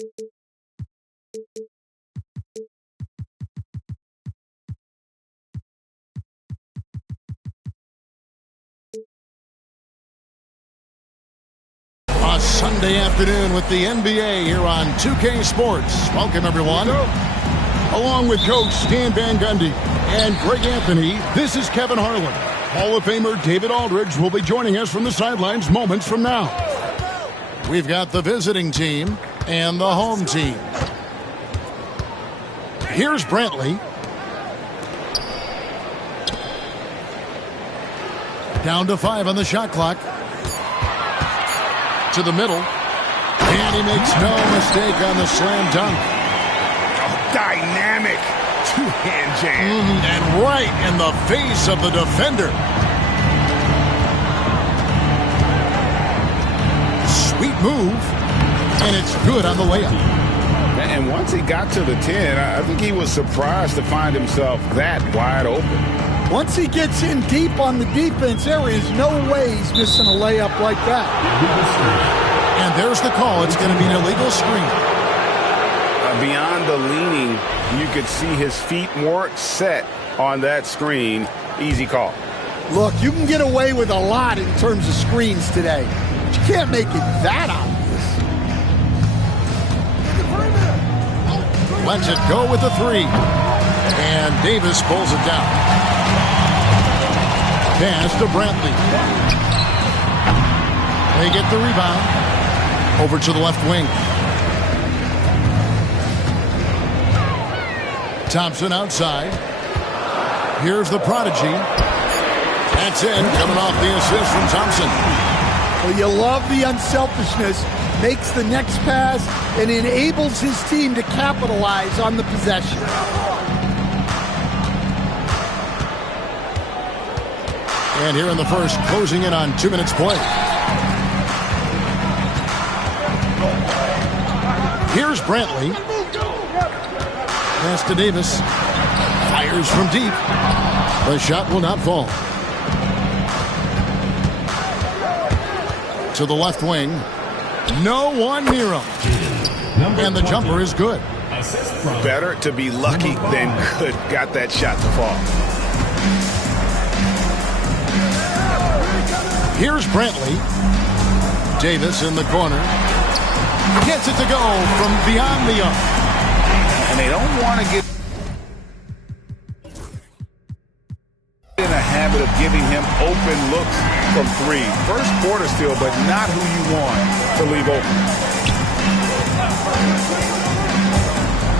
A Sunday afternoon with the NBA here on 2K Sports. Welcome, everyone. Along with Coach Stan Van Gundy and Greg Anthony, this is Kevin Harlan. Hall of Famer David Aldridge will be joining us from the sidelines moments from now. We've got the visiting team and the home team. Here's Brantley. Down to 5 on the shot clock. To the middle. And he makes no mistake on the slam dunk. Oh, dynamic two-hand jam. And right in the face of the defender. Sweet move. And it's good on the layup. And once he got to the 10, I think he was surprised to find himself that wide open. Once he gets in deep on the defense, there is no way he's missing a layup like that. And there's the call. It's going to be an illegal screen. Beyond the leaning, you could see his feet weren't set on that screen. Easy call. Look, you can get away with a lot in terms of screens today. But you can't make it that obvious. Lets it go with the 3. And Davis pulls it down. Pass to Brantley. They get the rebound. Over to the left wing. Thompson outside. Here's the prodigy. That's in, coming off the assist from Thompson. Well, you love the unselfishness. Makes the next pass and enables his team to capitalize on the possession. And here in the first, closing in on 2 minutes play. Here's Brantley. Pass to Davis. Fires from deep. The shot will not fall. To the left wing. No one near him. And the jumper is good. Better to be lucky than good. Got that shot to fall. Here's Brantley. Davis in the corner. Gets it to go from beyond the arc. And they don't want to get in a habit of giving him open looks from 3. First quarter still, but not who you want to leave open.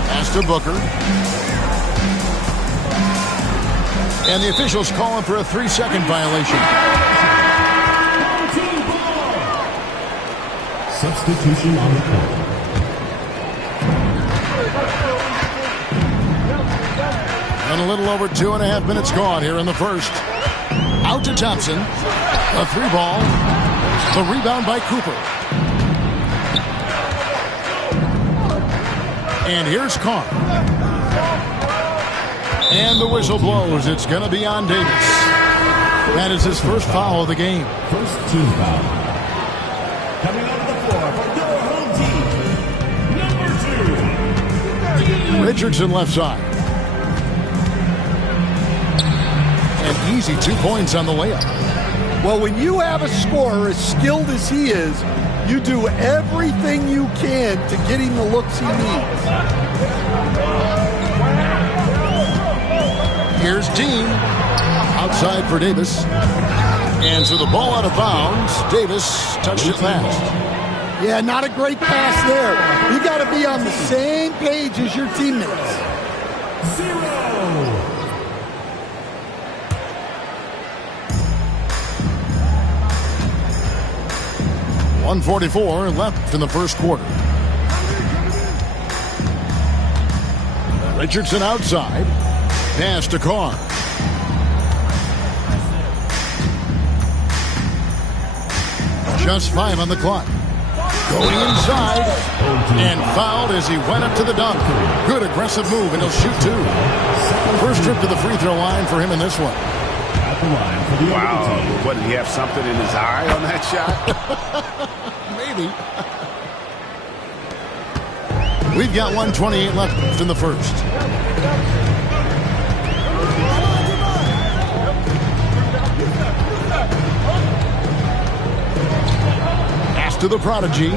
Pass to Booker. And the officials calling for a 3-second violation. Substitution on the court. And a little over 2.5 minutes gone here in the first. Out to Thompson. A 3 ball. The rebound by Cooper. And here's Carr. And the whistle blows. It's going to be on Davis. That is his first foul of the game. First team foul. Coming on the floor for your home team, number 2. Richardson left side. An easy 2 points on the layup. Well, when you have a scorer as skilled as he is, you do everything you can to get him the looks he needs. Here's Dean. Outside for Davis. And so the ball out of bounds. Davis touched it last. Yeah, not a great pass there. You got to be on the same page as your teammates. 0. 1:44 left in the first quarter. Richardson outside. Pass to Carr. Just 5 on the clock. Going inside. And fouled as he went up to the dunk. Good aggressive move, and he'll shoot 2. First trip to the free throw line for him in this one. At the line for the Wow. What, did he have something in his eye on that shot? Maybe. We've got 1:28 left in the first. Pass to the prodigy.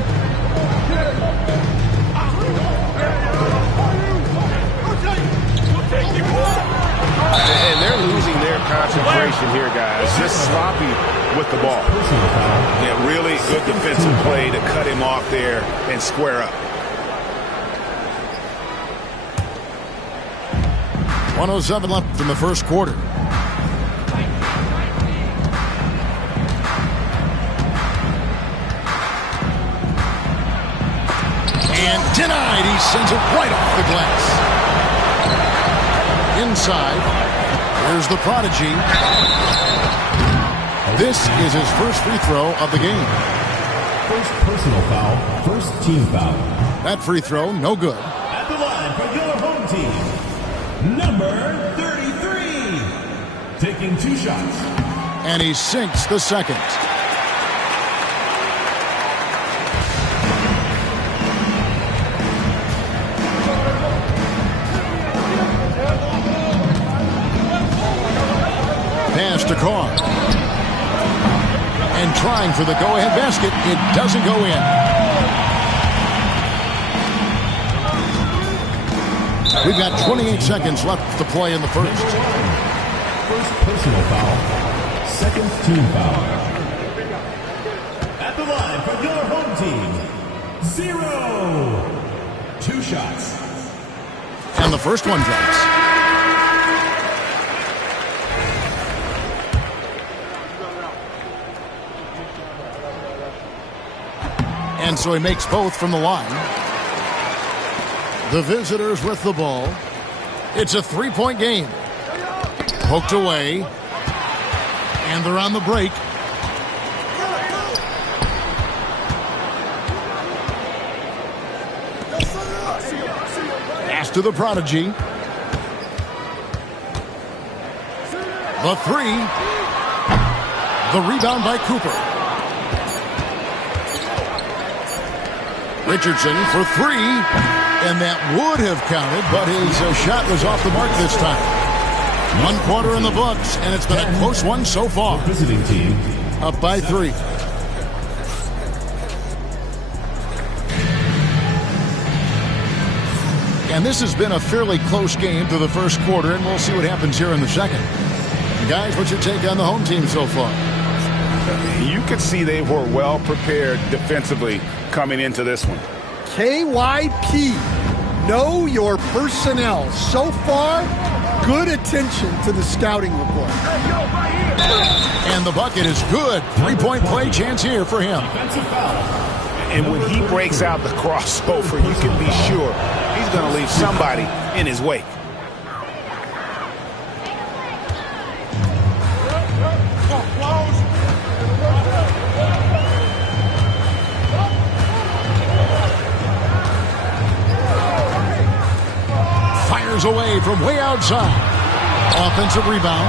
And they're losing their concentration here, guys. Just sloppy with the ball. Yeah, really good defensive play to cut him off there and square up. 1:07 left in the first quarter. And denied. He sends it right off the glass. Inside. Here's the prodigy. This is his first free throw of the game. First personal foul, first team foul. That free throw, no good. At the line for your home team, number 33. Taking 2 shots. And he sinks the second. Pass to Carr. And trying for the go-ahead basket. It doesn't go in. We've got 28 seconds left to play in the first. First personal foul, second team foul. At the line for your home team, 0. 2 shots. And the first one drops. And so he makes both from the line. The visitors with the ball. It's a 3-point game. Poked away. And they're on the break. Pass to the prodigy. The three. The rebound by Cooper. Richardson for 3, and that would have counted, but his shot was off the mark this time. 1 quarter in the books, and it's been a close one so far. Visiting team up by 3. And this has been a fairly close game through the first quarter, and we'll see what happens here in the second. Guys, what's your take on the home team so far? You could see they were well prepared defensively coming into this one. KYP, know your personnel. So far, good attention to the scouting report. And the bucket is good. 3-point play chance here for him. And when he breaks out the crossover, you can be sure he's going to leave somebody in his wake. Away from way outside. Offensive rebound.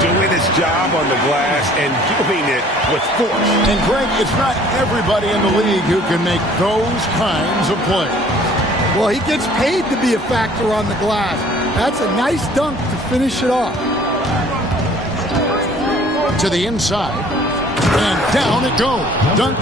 Doing his job on the glass and doing it with force. And Greg, it's not everybody in the league who can make those kinds of plays. Well, he gets paid to be a factor on the glass. That's a nice dunk to finish it off. To the inside. And down it goes. Dunk.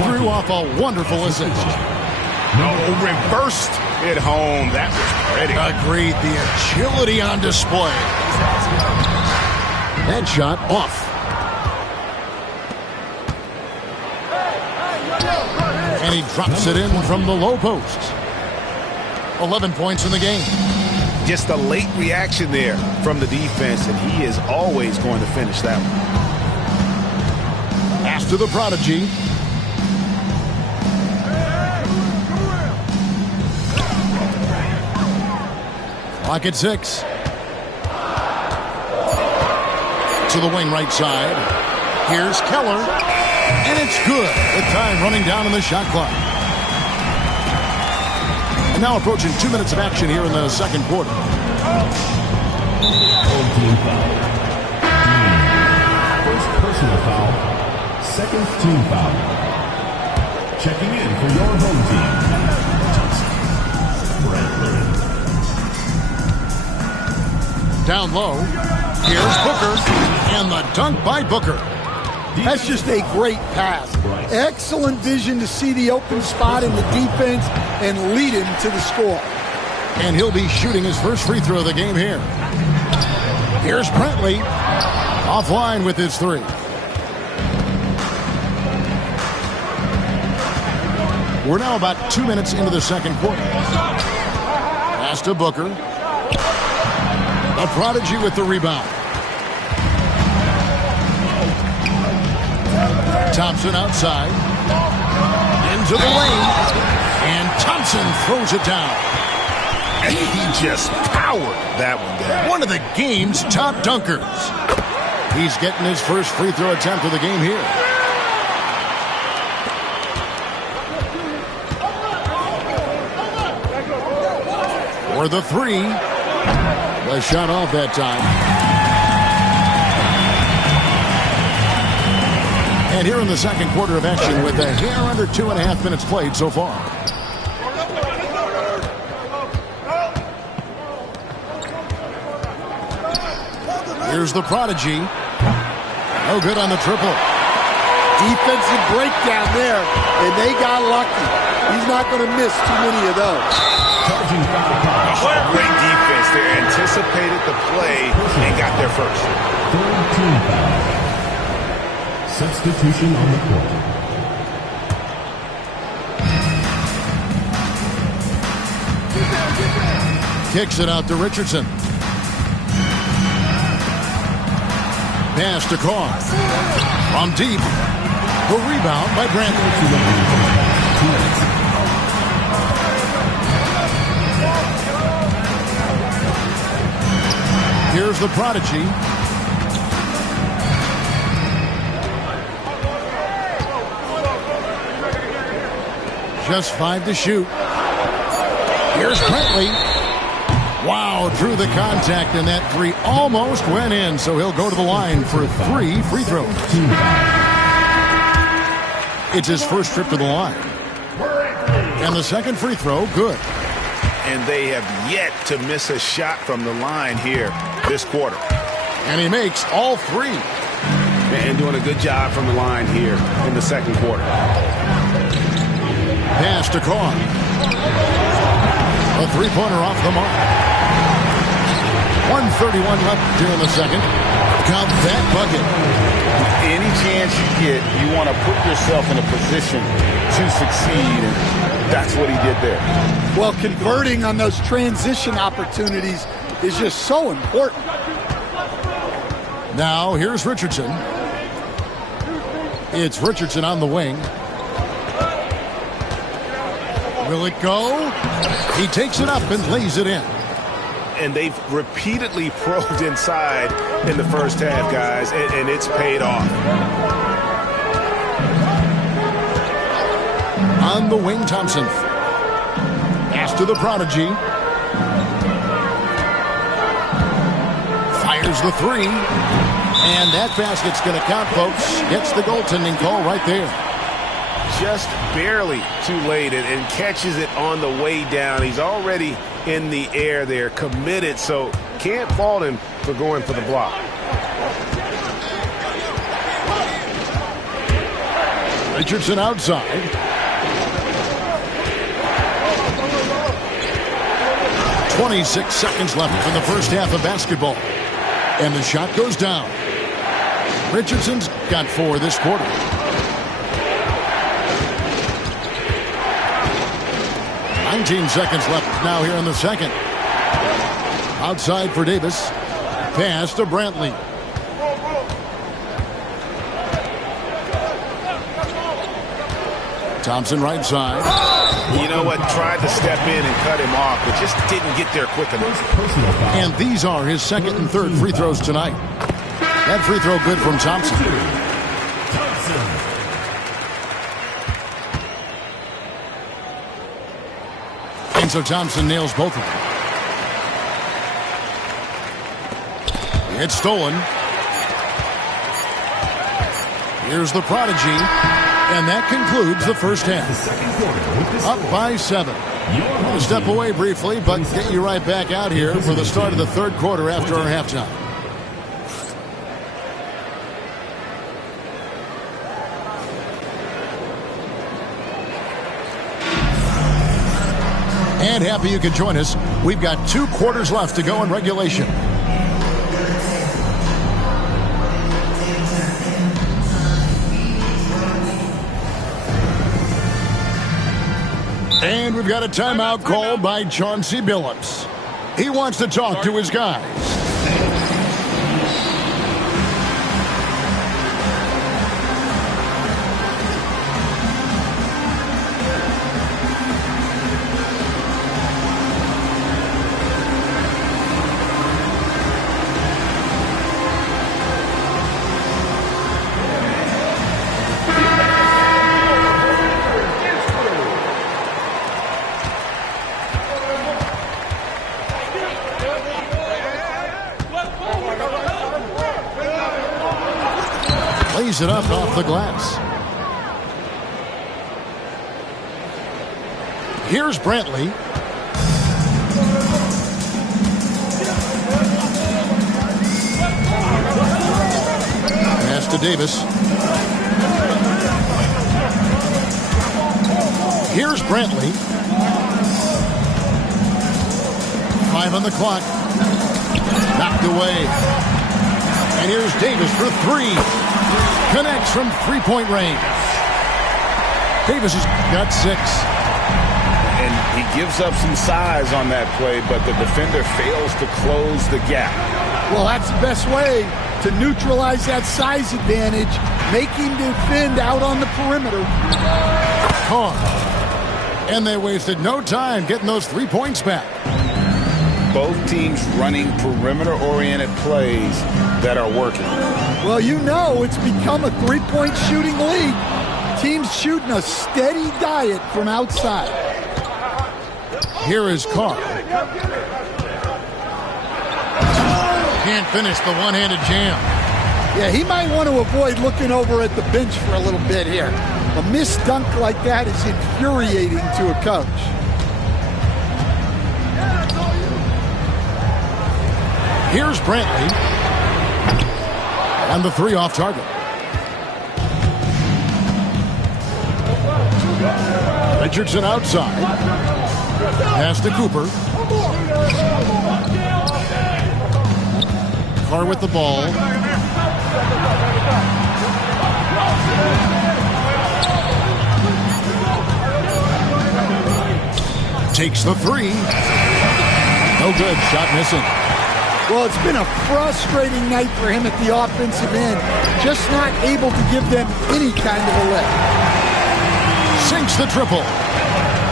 Threw off a wonderful assist. No, reversed it home. That was pretty. Agreed. The agility on display. That shot off. And he drops it in from the low post. 11 points in the game. Just a late reaction there from the defense, and he is always going to finish that one. Pass to the prodigy. Clock at 6. To the wing right side. Here's Keller. And it's good. The time running down in the shot clock. And now approaching 2 minutes of action here in the second quarter. Home team foul. First personal foul. Second team foul. Checking in for your home team. Bradley. Down low. Here's Booker. And the dunk by Booker. That's just a great pass. Excellent vision to see the open spot in the defense and lead him to the score. And he'll be shooting his first free throw of the game here. Here's Brantley. Offline with his 3. We're now about 2 minutes into the second quarter. Pass to Booker. A prodigy with the rebound. Thompson outside. Into the lane. And Thompson throws it down. And he just powered that one down. One of the game's top dunkers. He's getting his first free throw attempt of the game here. For the 3. The shot off that time. And here in the second quarter of action with a hair under 2.5 minutes played so far. Here's the prodigy. No good on the triple. Defensive breakdown there, and they got lucky. He's not going to miss too many of those. Great defense there. Anticipated the play and got there first. Third team foul. Substitution on the court. Kicks it out to Richardson. Pass to Carr. From deep. The rebound by Brantley. Here's the prodigy. Just 5 to shoot. Here's Brantley. Wow, drew the contact, and that 3 almost went in, so he'll go to the line for 3 free throws. It's his first trip to the line. And the second free throw, good. And they have yet to miss a shot from the line here this quarter. And he makes all 3. And doing a good job from the line here in the second quarter. Pass to Carr. A 3-pointer off the mark. 1:31 left here in the second. Count that bucket. Any chance you get, you want to put yourself in a position to succeed, and that's what he did there. Well, converting on those transition opportunities is just so important. Now, here's Richardson. It's Richardson on the wing. Will it go? He takes it up and lays it in. And they've repeatedly probed inside in the first half, guys, and it's paid off. On the wing, Thompson. Pass to the prodigy. Fires the 3. And that basket's going to count, folks. Gets the goaltending call right there. Just barely too late and catches it on the way down. He's already in the air there, committed, so can't fault him for going for the block. Richardson outside. .26 seconds left in the first half of basketball. And the shot goes down. Richardson's got 4 this quarter. 19 seconds left now here in the second. Outside for Davis. Pass to Brantley. Thompson right side. You know what? Tried to step in and cut him off, but just didn't get there quick enough. And these are his second and third free throws tonight. That free throw good from Thompson. And so Thompson nails both of them. It's stolen. Here's the prodigy. And that concludes the first half. Up by 7. We'll step away briefly, but get you right back out here for the start of the third quarter after our halftime. And happy you could join us. We've got 2 quarters left to go in regulation. And we've got a timeout called by Chauncey Billups. He wants to talk to his guys. Lays it up off the glass. Here's Brantley. Pass to Davis. Here's Brantley. 5 on the clock. Knocked away. And here's Davis for 3. Connects from three-point range. Davis has got 6. And he gives up some size on that play, but the defender fails to close the gap. Well, that's the best way to neutralize that size advantage. Make him defend out on the perimeter. And they wasted no time getting those 3 points back. Both teams running perimeter-oriented plays that are working. Well, you know it's become a three-point shooting league. Teams shooting a steady diet from outside. Here is Carr. Can't finish the one-handed jam. Yeah, he might want to avoid looking over at the bench for a little bit here. A missed dunk like that is infuriating to a coach. Here's Brantley. And the 3 off target. Richardson outside. Pass to Cooper. Carr with the ball. Takes the 3. No good. Shot missing. Well, it's been a frustrating night for him at the offensive end. Just not able to give them any kind of a lift. Sinks the triple.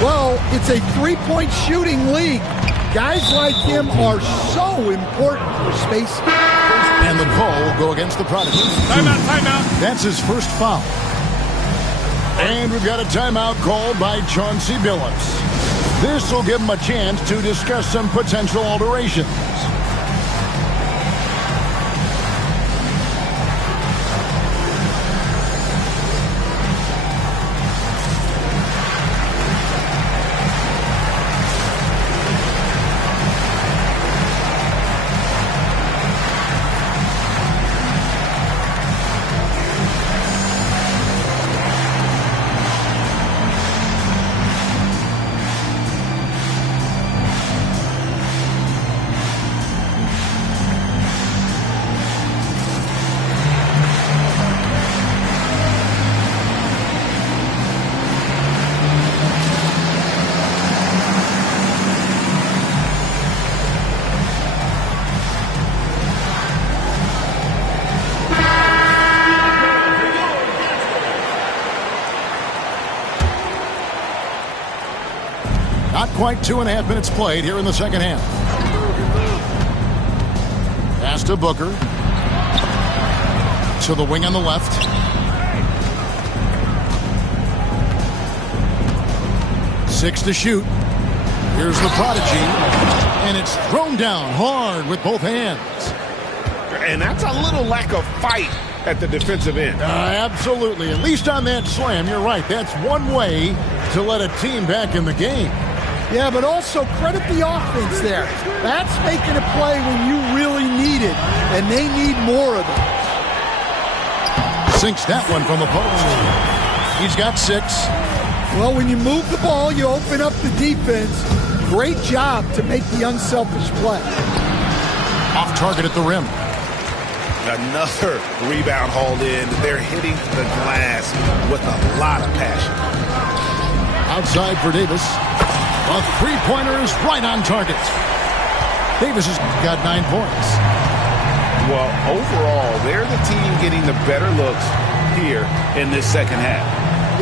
Well, it's a three-point shooting league. Guys like him are so important for space. And the call will go against the Prodigy. Timeout. That's his first foul. And we've got a timeout called by Chauncey Billups. This will give him a chance to discuss some potential alterations. quite 2.5 minutes played here in the second half. Pass to Booker. To the wing on the left. Six to shoot. Here's the prodigy. And it's thrown down hard with both hands. And that's a little lack of fight at the defensive end. Absolutely. At least on that slam, you're right. That's one way to let a team back in the game. Yeah, but also credit the offense there. That's making a play when you really need it, and they need more of it. Sinks that one from the post. He's got 6. Well, when you move the ball, you open up the defense. Great job to make the unselfish play. Off target at the rim. Another rebound hauled in. They're hitting the glass with a lot of passion. Outside for Davis. A three-pointer is right on target. Davis has got 9 points. Well, overall, they're the team getting the better looks here in this second half.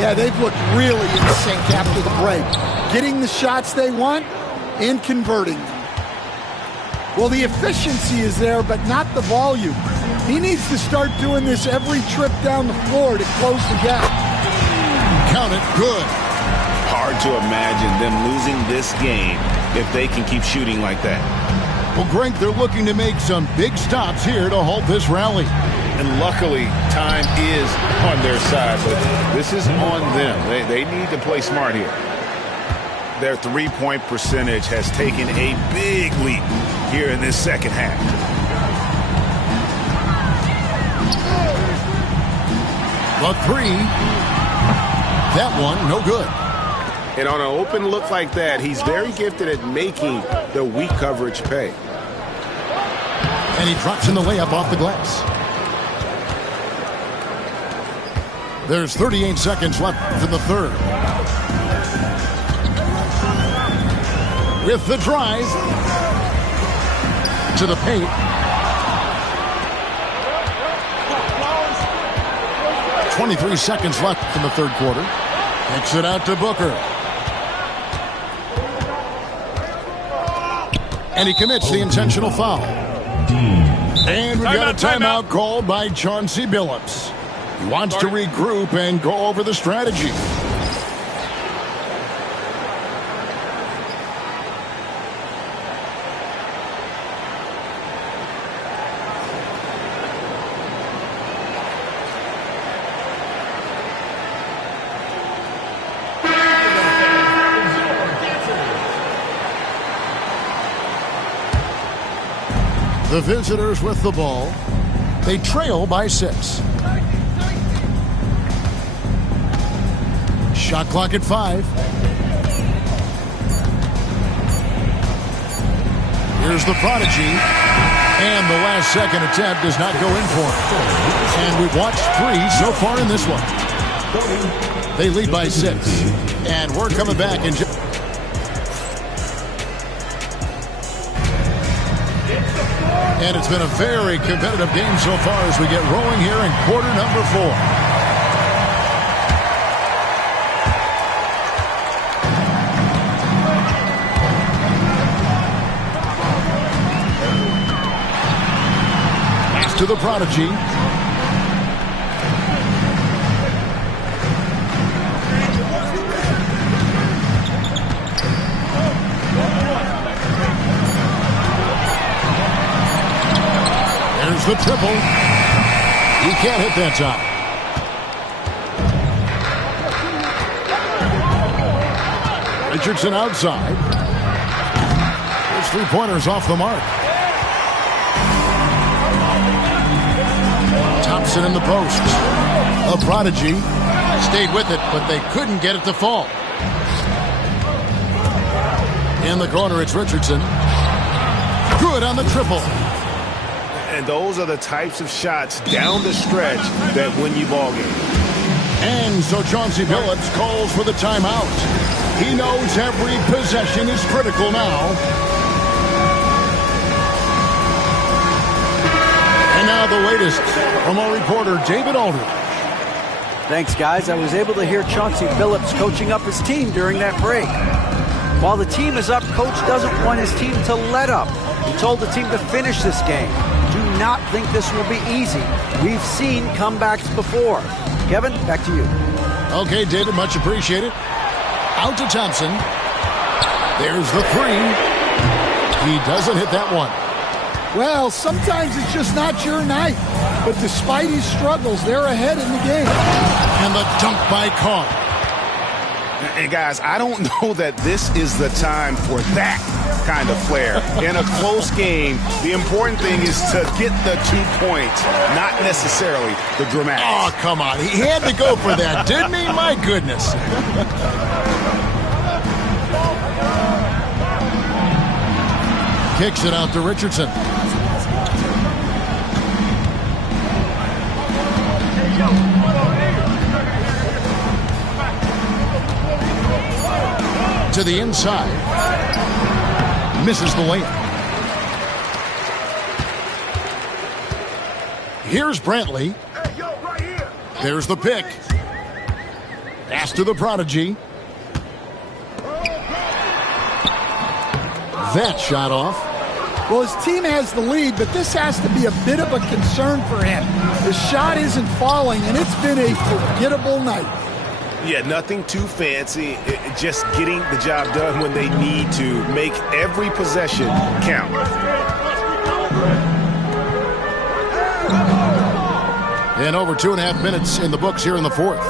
Yeah, they've looked really in sync after the break. Getting the shots they want and converting them. Well, the efficiency is there, but not the volume. He needs to start doing this every trip down the floor to close the gap. Count it, good. Hard to imagine them losing this game if they can keep shooting like that. Well, Greg, they're looking to make some big stops here to halt this rally. And luckily, time is on their side, but this is on them. They need to play smart here. Their three-point percentage has taken a big leap here in this second half. The 3. That one, no good. And on an open look like that, he's very gifted at making the weak coverage pay. And he drops in the layup off the glass. There's 38 seconds left in the third. With the drive to the paint. .23 seconds left in the third quarter. Kicks it out to Booker. And he commits the intentional foul. And we've got a timeout called by Chauncey Billups. He wants to regroup and go over the strategy. The visitors with the ball. They trail by 6. Shot clock at 5. Here's the prodigy. And the last second attempt does not go in for it. And we've watched 3 so far in this one. They lead by 6. And we're coming back in just... And it's been a very competitive game so far as we get rolling here in quarter number 4. Pass to the prodigy. There's the triple. He can't hit that time. Richardson outside. His three-pointer's off the mark. Thompson in the post. A prodigy. Stayed with it, but they couldn't get it to fall. In the corner, it's Richardson. Good on the triple. And those are the types of shots down the stretch that win you ball games. And so Chauncey Billups calls for the timeout. He knows every possession is critical now. And now the latest from our reporter, David Aldridge. Thanks, guys. I was able to hear Chauncey Billups coaching up his team during that break. While the team is up, Coach doesn't want his team to let up. He told the team to finish this game. Do not think this will be easy. We've seen comebacks before. Kevin, back to you. Okay, David, much appreciated. Out to Thompson. There's the three. He doesn't hit that one. Well, sometimes it's just not your night. But despite his struggles, they're ahead in the game. And the dunk by Carr. And guys, I don't know that this is the time for that kind of flair. In a close game, the important thing is to get the 2 points, not necessarily the dramatics. Oh, come on. He had to go for that, didn't he? My goodness. Kicks it out to Richardson. To the inside. Misses the layup. Here's Brantley. There's the pick. Pass to the prodigy. That shot off. Well, his team has the lead, but this has to be a bit of a concern for him. The shot isn't falling, and it's been a forgettable night. Yeah, nothing too fancy. Just getting the job done when they need to. Make every possession count. And over 2.5 minutes in the books here in the fourth.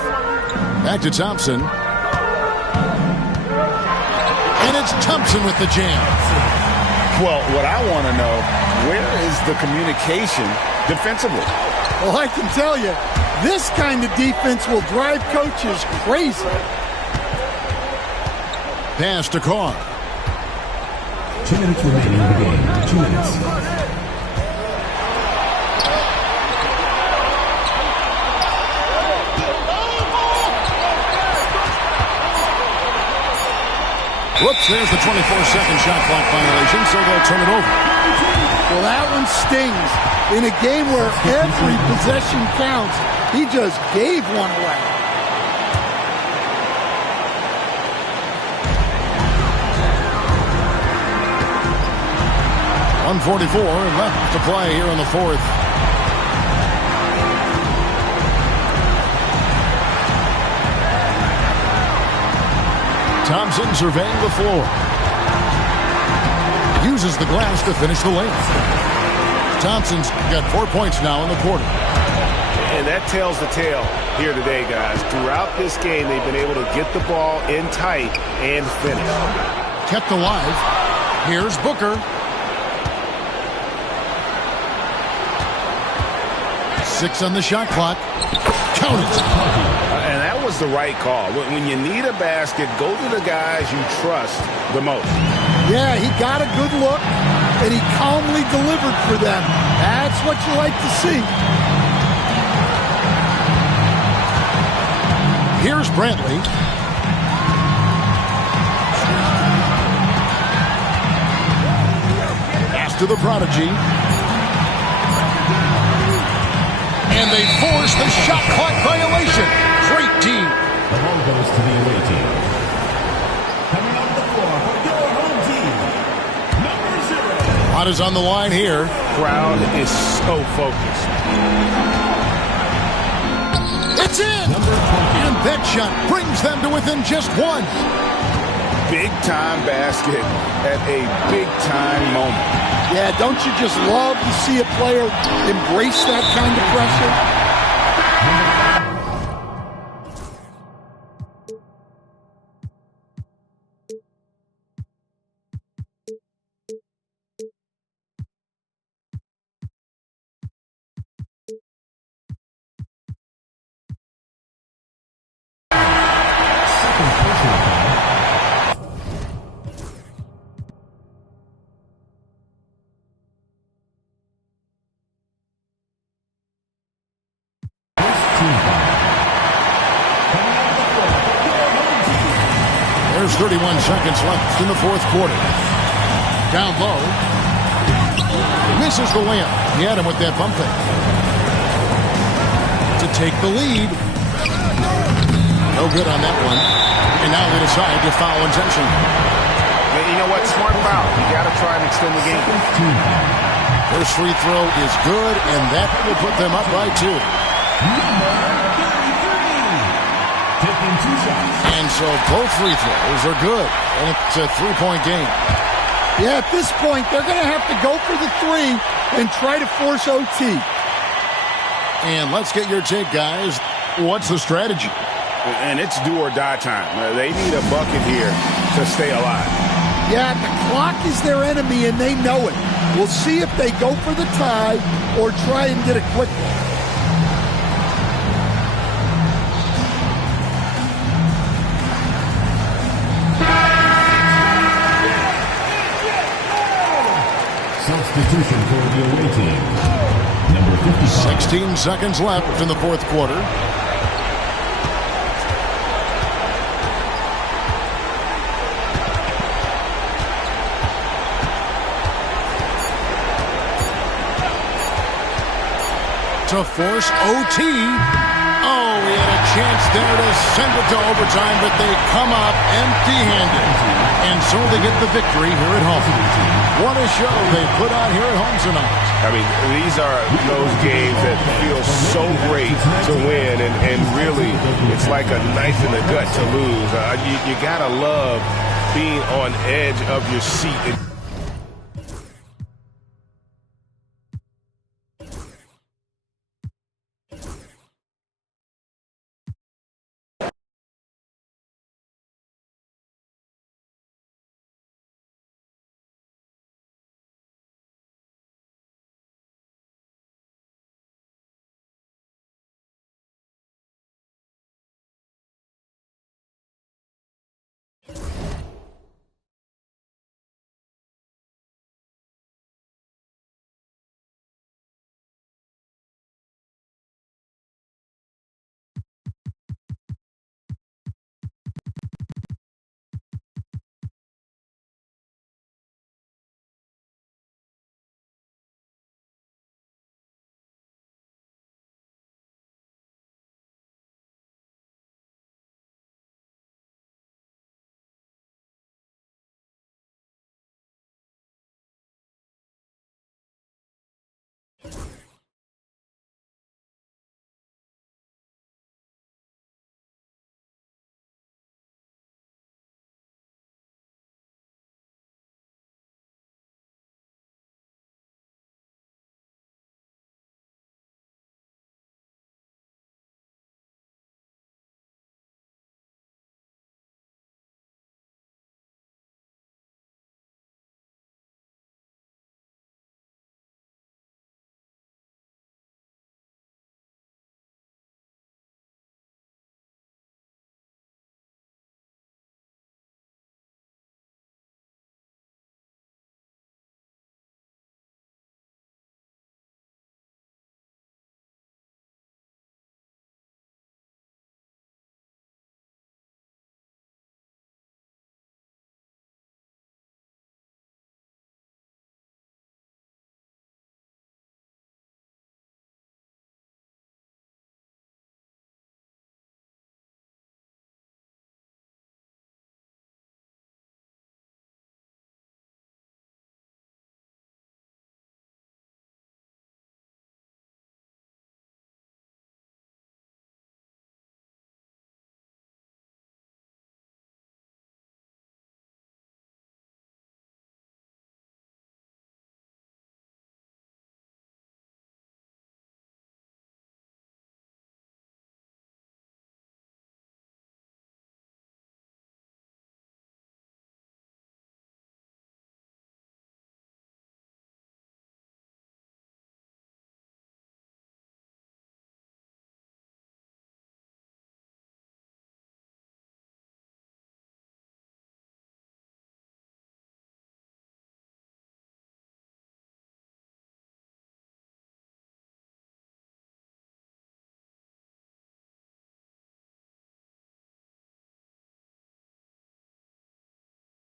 Back to Thompson. And it's Thompson with the jam. Well, what I want to know, where is the communication defensively? Well, I can tell you, this kind of defense will drive coaches crazy. Pass to Carr. 2 minutes remaining in the game. 2 minutes. Whoops, there's the 24-second shot clock violation, so they'll turn it over. Well, that one stings. In a game where every possession counts, he just gave one away. .144 left to play here in the fourth. Thompson surveying the floor. Uses the glass to finish the length. Thompson's got 4 points now in the quarter. And that tells the tale here today, guys. Throughout this game, they've been able to get the ball in tight and finish. Kept alive. Here's Booker. 6 on the shot clock. Count it. And that was the right call. When you need a basket, go to the guys you trust the most. Yeah, he got a good look, and he calmly delivered for them. That's what you like to see. Here's Brantley. Pass to the prodigy. And they force the shot clock violation. Great team. The ball goes to the away team. Coming off the floor for your home team, number 0. Lot is on the line here. Crowd is so focused. It's in! And that shot brings them to within just one. Big-time basket at a big-time moment. Yeah, don't you just love to see a player embrace that kind of pressure? There's 31 seconds left in the fourth quarter. Down low. Misses the layup. He had him with that bump fake. To take the lead. No good on that one. And now they decide to foul intentionally. And you know what? Smart foul. You got to try and extend the game. First free throw is good, and that will put them up by 2. Number 33. Taking 2 shots. And so both free throws are good. And it's a 3-point game. Yeah, at this point, they're going to have to go for the 3 and try to force OT. And let's get your take, guys. What's the strategy? And it's do or die time. They need a bucket here to stay alive. Yeah, the clock is their enemy, and they know it. We'll see if they go for the tie or try and get a quick one. Substitution for the away team. Number 55. 16 seconds left in the fourth quarter. To force OT. Oh, he had a chance there to send it to overtime, but they come up empty-handed. And so they get the victory here at home. What a show they put on here at home tonight. I mean, these are those games that feel so great to win, and really, it's like a knife in the gut to lose. You got to love being on edge of your seat.